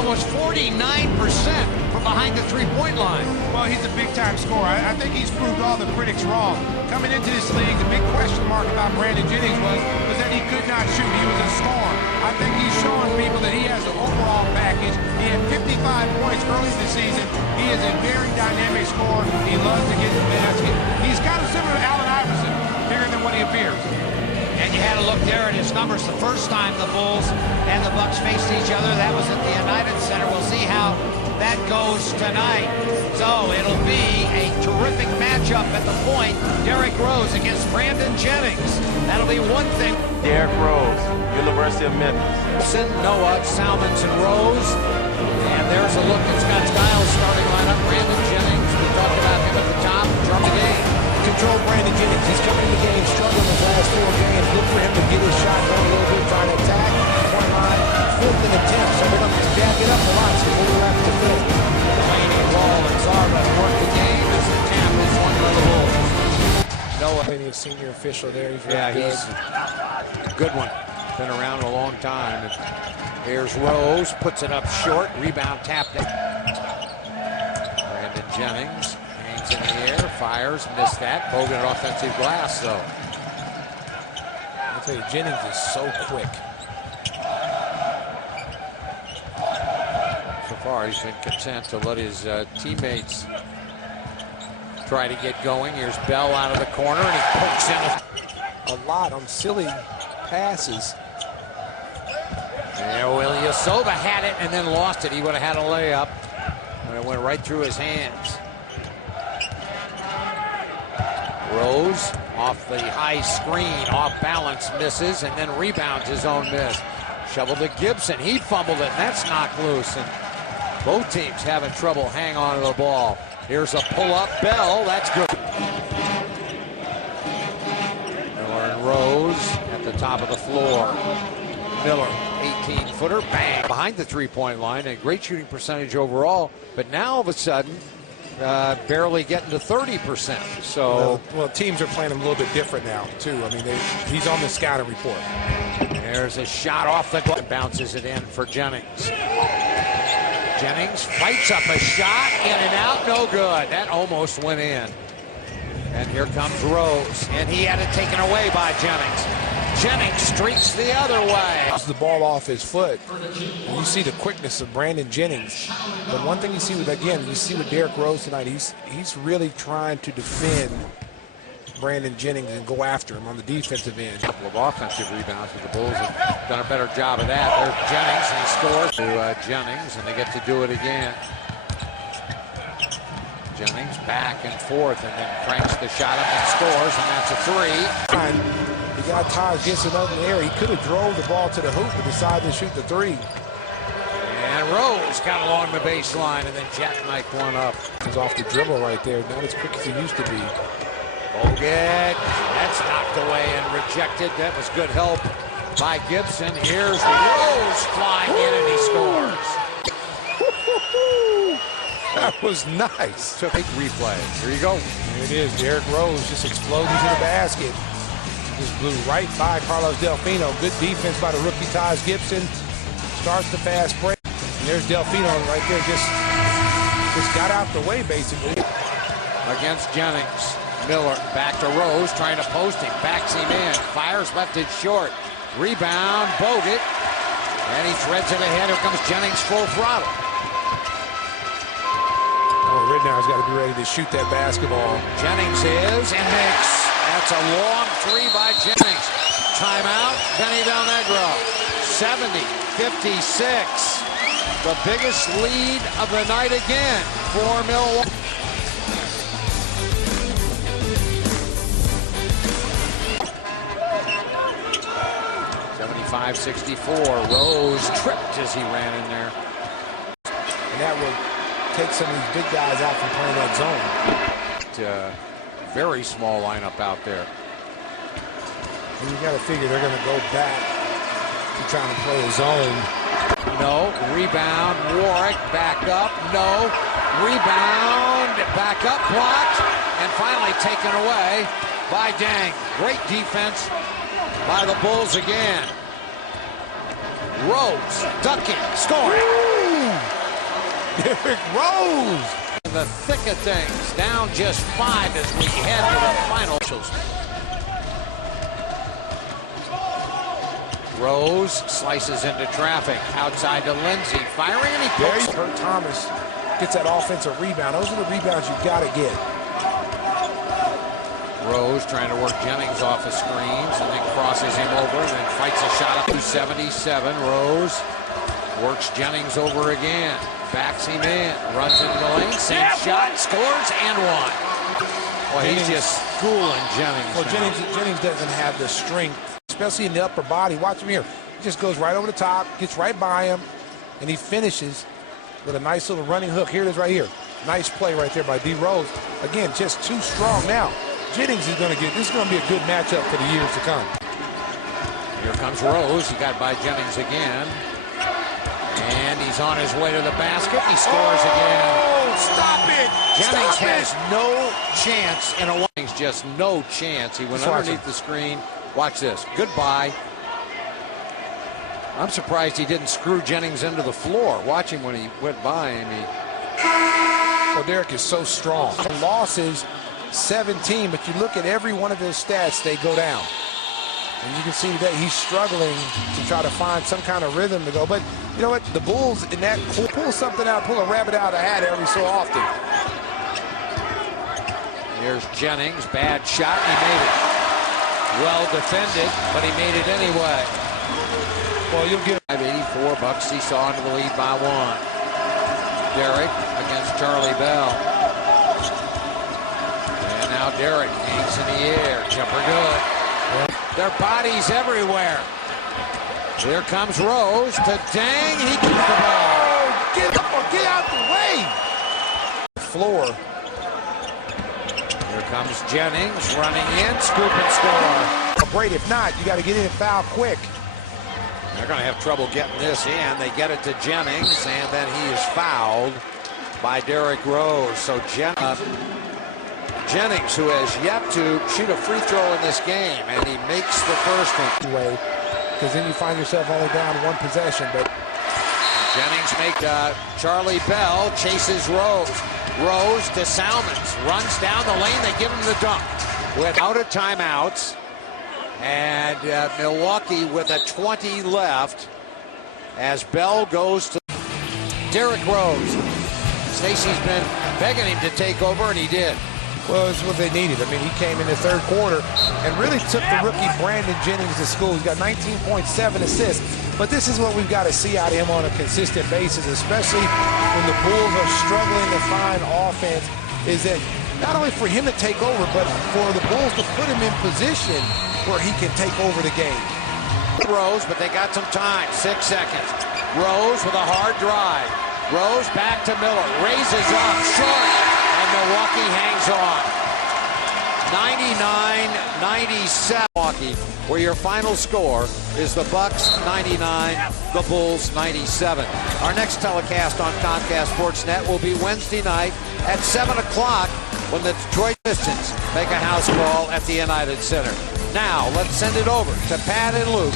almost 49% from behind the three-point line. Well, he's a big-time scorer. I think he's proved all the critics wrong. Coming into this league, the big question mark about Brandon Jennings was that he could not shoot. He was a scorer. I think he's showing people that he has the overall package. He had 55 points early this season. He is a very dynamic scorer. He loves to get the basket. He's kind of similar to Allen Iverson, bigger than what he appears. And you had to look there at his numbers the first time the Bulls and the Bucks faced each other. That was at the United Center. We'll see how that goes tonight. So it'll be a terrific matchup at the point. Derrick Rose against Brandon Jennings. That'll be one thing. Derrick Rose, University of Memphis. Noah, Salmons, and Rose. And there's a look at Scott Skiles starting lineup. Brandon Jennings. We talked about him at the top. Drum the game. Control Brandon Jennings. He's coming in the game struggling the last 4 games. Look for him to get his shot going a little bit, trying to attack. Point line, 4th and attempt. So they're going to jack it up a lot. So we'll wrap the fifth. Delaney, Wall, and Zarba work the game as the tap is won by the Bulls. Noah, a senior official there. He's really good. He's a good one. Been around a long time. And here's Rose, puts it up short. Rebound tapped it. Brandon Jennings hangs in the air, fires, missed that. Bogut offensive glass, though. I'll tell you, Jennings is so quick. So far, he's been content to let his teammates try to get going. Here's Bell out of the corner, and he pokes in a lot on silly passes. Yeah, well, Yasova had it and then lost it. He would have had a layup, and it went right through his hands. Rose off the high screen, off balance, misses, and then rebounds his own miss. Shovel to Gibson. He fumbled it, and that's knocked loose. And both teams having trouble hang on to the ball. Here's a pull-up. Bell, that's good. Miller and Rose at the top of the floor. Miller, 18-footer, bang, behind the three-point line, and great shooting percentage overall. But now, all of a sudden, barely getting to 30%. So, well, teams are playing him a little bit different now, too. I mean, he's on the scouting report. There's a shot off the glass. Bounces it in for Jennings. Jennings fights up a shot, in and out, no good. That almost went in. And here comes Rose, and he had it taken away by Jennings. Jennings streaks the other way. The ball off his foot. And you see the quickness of Brandon Jennings. But one thing you see with Derrick Rose tonight, he's really trying to defend Brandon Jennings and go after him on the defensive end. A couple of offensive rebounds, but the Bulls have done a better job of that. There's Jennings, and he scores to Jennings, and they get to do it again. Jennings back and forth, and then cranks the shot up and scores, and that's a three. He got Taj Gibson up in the air. He could have drove the ball to the hoop but decided to shoot the three. And Rose got along the baseline and then jackknifed one up. He's off the dribble right there. Not as quick as he used to be. Bogut, that's knocked away and rejected. That was good help by Gibson. Here's Rose flying in and he scores. That was nice. Took a replay. Here you go. Here it is. Derrick Rose just exploding to the basket. Just blew right by Carlos Delfino. Good defense by the rookie Taj Gibson. Starts the fast break. And there's Delfino right there. Just got out the way, basically. Against Jennings. Miller back to Rose, trying to post him. Backs him in. Fires, left it short. Rebound, Bogut. And he threads it ahead. Here comes Jennings full throttle. Oh, Ridnour's got to be ready to shoot that basketball. Jennings is and makes. That's a long three by Jennings. Timeout, Benny Del Negro. 70-56. The biggest lead of the night again for Milwaukee. 75-64. Rose tripped as he ran in there. And that will take some of these big guys out from playing that zone. Very small lineup out there. And you got to figure they're going to go back to trying to play a zone. No. Rebound. Warwick back up. No. Rebound. Back up. Blocked. And finally taken away by Dang. Great defense by the Bulls again. Rose ducking, scoring. Derrick Rose. In the thick of things, down just 5 as we head to the final. Rose slices into traffic, outside to Lindsey, firing, and he pokes. Kurt Thomas gets that offensive rebound. Those are the rebounds you got to get. Rose trying to work Jennings off of screens and then crosses him over and then fights a shot up to 77. Rose works Jennings over again, backs him in, runs into the lane, same shot, scores, and one. Well, he's just schooling Jennings. Well, Jennings doesn't have the strength, especially in the upper body. Watch him here. He just goes right over the top, gets right by him, and he finishes with a nice little running hook. Here it is right here. Nice play right there by D. Rose. Again, just too strong now. Jennings is going to get, this is going to be a good matchup for the years to come. Here comes Rose. He got by Jennings again. And he's on his way to the basket. He scores again. Oh, stop it! Jennings Stop has it. no chance in a one. Just no chance. He went underneath the screen. Watch this. Goodbye. I'm surprised he didn't screw Jennings into the floor. Watch him when he went by him. Well, Derrick is so strong. Losses 17, but you look at every one of his stats, they go down. And you can see that he's struggling to try to find some kind of rhythm to go. But you know what? The Bulls in that pull something out, pull a rabbit out of a hat every so often. Here's Jennings, bad shot, he made it. Well defended, but he made it anyway. Well, you'll get 584. Bucks seesaw into the lead by 1. Derrick against Charlie Bell. And now Derrick hangs in the air. Jumper good. Their bodies everywhere. Here comes Rose to dang. He keeps the ball. Get out the way. Floor. Here comes Jennings running in. Scoop and score. Great. If not, you got to get in and foul quick. They're going to have trouble getting this in. They get it to Jennings, and then he is fouled by Derrick Rose. So Jennings, who has yet to shoot a free throw in this game, and he makes the first one. Because then you find yourself only down 1 possession. But Jennings Charlie Bell chases Rose. Rose to Salmons, runs down the lane. They give him the dunk. Without a timeouts. And Milwaukee with a 20 left as Bell goes to Derrick Rose. Stacey's been begging him to take over, and he did. Well, it's what they needed. I mean, he came in the third quarter and really took the rookie Brandon Jennings to school. He's got 19.7 assists. But this is what we've got to see out of him on a consistent basis, especially when the Bulls are struggling to find offense, is that not only for him to take over, but for the Bulls to put him in position where he can take over the game. Rose, but they got some time. 6 seconds. Rose with a hard drive. Rose back to Miller. Raises up, short, and Milwaukee hangs on. 99-97. Milwaukee, where your final score is the Bucks 99, the Bulls 97. Our next telecast on Comcast Sportsnet will be Wednesday night at 7 o'clock when the Detroit Pistons make a house call at the United Center. Now, let's send it over to Pat and Luke.